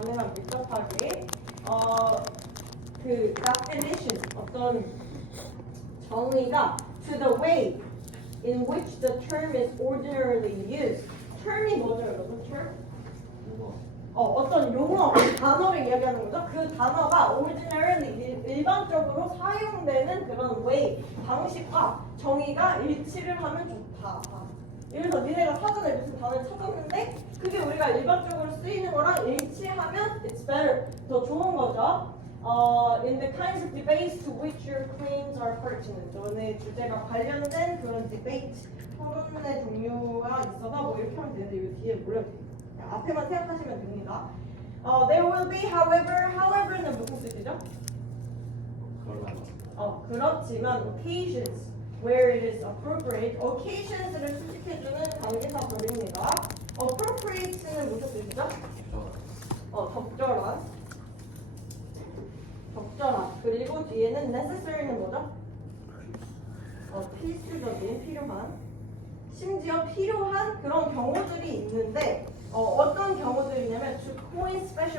가능한 밀접하게 어, 그 definition 어떤 정의가 to the way in which the term is ordinarily used. term이 뭐죠, 여러분? term? 어, 어떤 용어, 단어를 이야기하는 거죠. 그 단어가 ordinarily 일- 일반적으로 사용되는 그런 way, 방식과 정의가 일치를 하면 좋다. 그래서 니네가 사전에 무슨 단어를 찾았는데 그게 우리가 일반적으로 쓰이는 거 랑 일치하면 it's better, 더 좋은 거죠. 어, in the kinds of debates to which your claims are pertinent. 너네 주제가 관련된 그런 debate, 토론의 종류가 있어서 뭐 이렇게 하면 되는데 이 뒤에 몰라도 돼요. 앞에만 생각하시면 됩니다. 어, there will be, however, however는 무슨 뜻이죠? 어, 그렇지만 occasions where it is appropriate, occasions를 수식해주는 관계사 벌입니다. appropriate는 무슨 뜻이죠? 어, 적절한. 적절한. 그리고 뒤에는 necessary는 뭐죠? 어, 필수적인, 필요한. 심지어 필요한 그런 경우들이 있는데 어, 어떤 경우들이냐면 to coin special